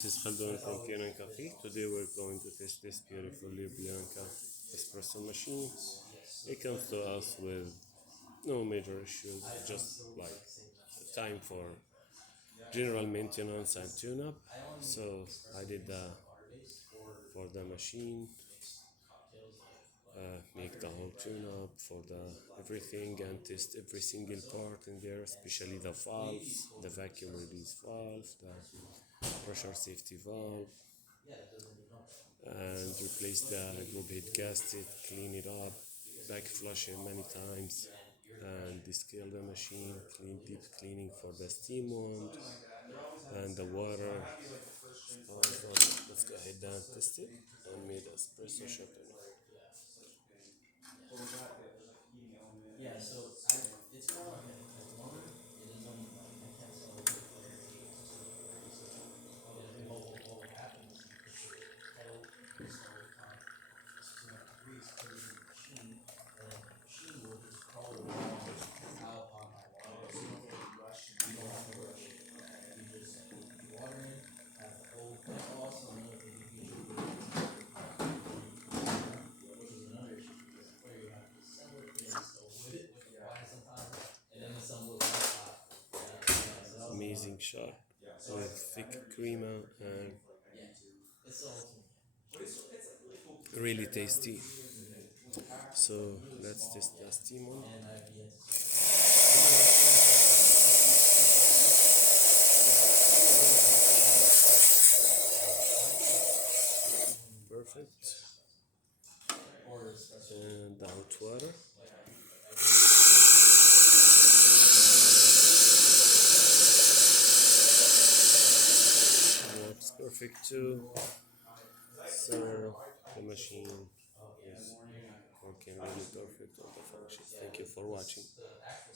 This is Khaldun from Kanen Coffee. Today we're going to test this beautiful Bianca espresso machine. It comes to us with no major issues, just like time for general maintenance and tune-up. So I did that for the machine, make the whole tune-up for the everything and test every single part in there, especially the valves, the vacuum release valve, the pressure safety valve, and replace the group head gasket, clean it up, back flush it many times, and descale the machine, deep cleaning for the steam wand and the water. Let's go ahead and test it and made espresso shot in it. Amazing shot with thick crema and really tasty. So let's test the steam one. Perfect. And the hot water. Works perfect too. So the machine is working really perfect on the functions. Thank you for watching.